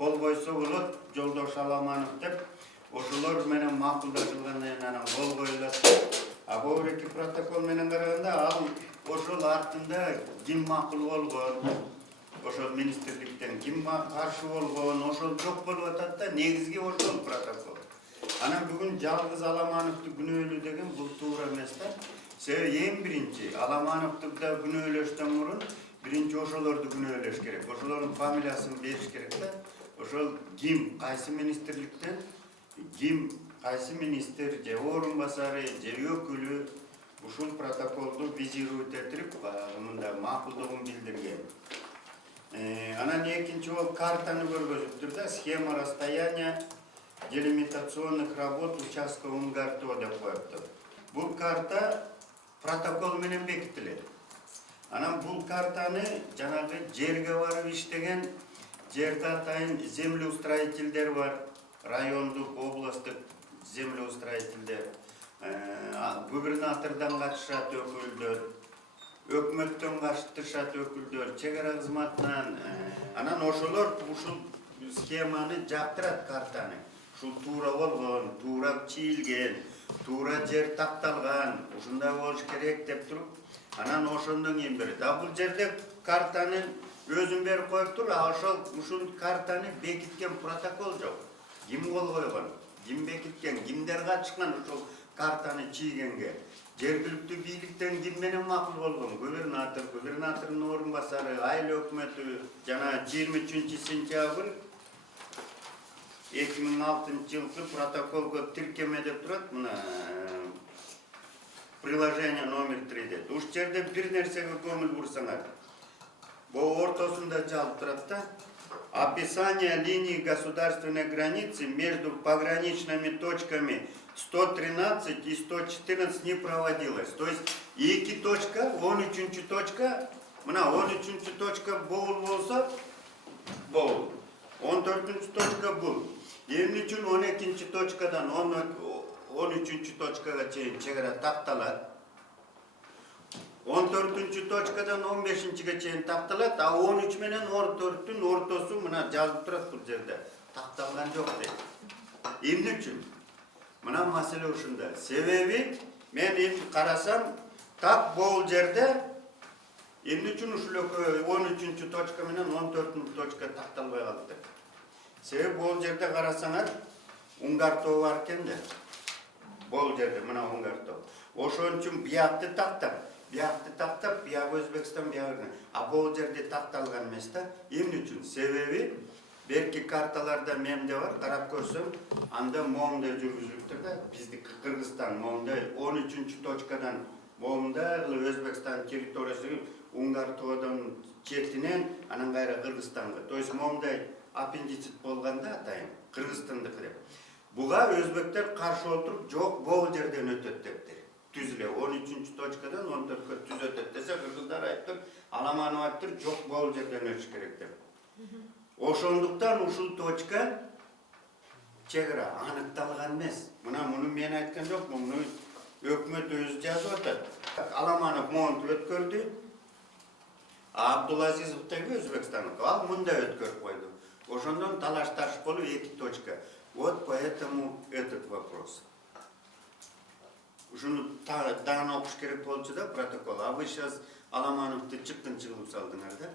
кол койсо болот, Жолдош Аламанов деп, ошолор менен макулдашылгандан кийин анан кол коюлат. А бул эки протокол менен караганда ал ошол артында ким макул болгон, ошол министрликтен ким каршы болгон, ошол жок болуп атат да, негизги ошол протокол. Анан бүгүн жалгыз Аламановду күнөөлүү деген бул туура эмес да. Себеби эң биринчи Аламановду да күнөөлөштөн мурун биринчи ошолорду күнөөлөш керек. Ошолордун фамилиясын бериш керек да. Ошол ким, кайсы министрликтен, ким, кайсы министр, же орун басары, же өкүлү ушул протоколду визировать этип, мында макулдугун билдирген. Анан экинчи болуп картаны көргөзүптүр да, схема расстояния делимитационных работ участка УНГАРТО деп коюптур. Бул карта протокол менен бекитилет. Анан бул картаны жанагы жерге барып иштеген жерде атайын землеустроительдер бар, райондук, областтык землеустроительдер, губернатордон катышат өкүлдөр, өкмөттөн катышат өкүлдөр, чек ара кызматынан, анан ошолор ушул схеманы жактырат картаны. Ушул туура болгон, туура чийилген, туура жер такталган, ушундай болуш керек деп туруп, анан ошондон кийин берет. А бул жерде картаны өзүн берип коюптур, а ушул картаны бекиткен протокол жок. Ким кол койгон, ким бекиткен, кимдер катышкан ушул картаны чийгенге. Жергиликтүү бийликтен ким менен макул болгон? Губернатор, губернатордун орун басары, айыл өкмөтү жана 23 сентябрь 2006 жылкы протоколго тиркеме деп турат, мына приложение номер 3 деп. Уш жерде бир нерсеге көңүл бурсаңар. Бул ортосунда жазылып турат да. Описание линии государственной границы между пограничными точками 113 и 114 не проводилось. То есть эки точка, 13 точка, мына 13 точка бул болсо, бул. 14 точка бул. Эмне үчүн 12 точкадан 13 точкага чейин чек ара такталат. 14 точкадан 15-ге чейин такталат, а 13 менен 14-түн ортосу мына жазылып турат бул жерде. Такталган жок дейт. Эмне үчүн? Мына маселе ушунда. Себеби мен эми карасам, так бул жерде эмне үчүн ушул 13 точка менен 14 точка такталбай калды. Себеби бул жерде карасаңар, УНГАРТО бар экен да. Бул жерде мына УНГАРТО. Ошон үчүн биякты тактап, биyak Өзбекстан биягы. А бул жерде такталган эмес да. Эмне үчүн? Себеби берки карталарда мемде бар, карап көрсөм, анда момундай жүргүзүлүптүр да. Биздики Кыргызстан момундай 13 точкадан момундай Өзбекстан территориясы УНГАРТОдон четинен анан кайра Кыргызстанга. То есть момундай аппендицит болганда атайын Кыргызстандыкы деп. Буга өзбектер каршы отуруп, жок, бул жерден өтөт дептир. Түзүлө 13 точкадан 14-кө түз өтөт десе, кыргыздар айттыр, Аламанов айттыр, жок, бул жерден өтүш керек деп. Ошондуктан ушул точка чек ара аныкталган эмес. Мына муну мен айткан жокмун, муну өкмөт өзү жазып атат. Аламанов монту өткөрдү. Абдулазизов теги Өзбекстандыкы, ал мында өткөрүп койду. Ошондон талаш-таш болуп 2 точка. Вот поэтому этот вопрос. Ушуну даана окуш керек болчу да протокол. А вы сейчас Аламановду чыккын чыгып салдыңар да.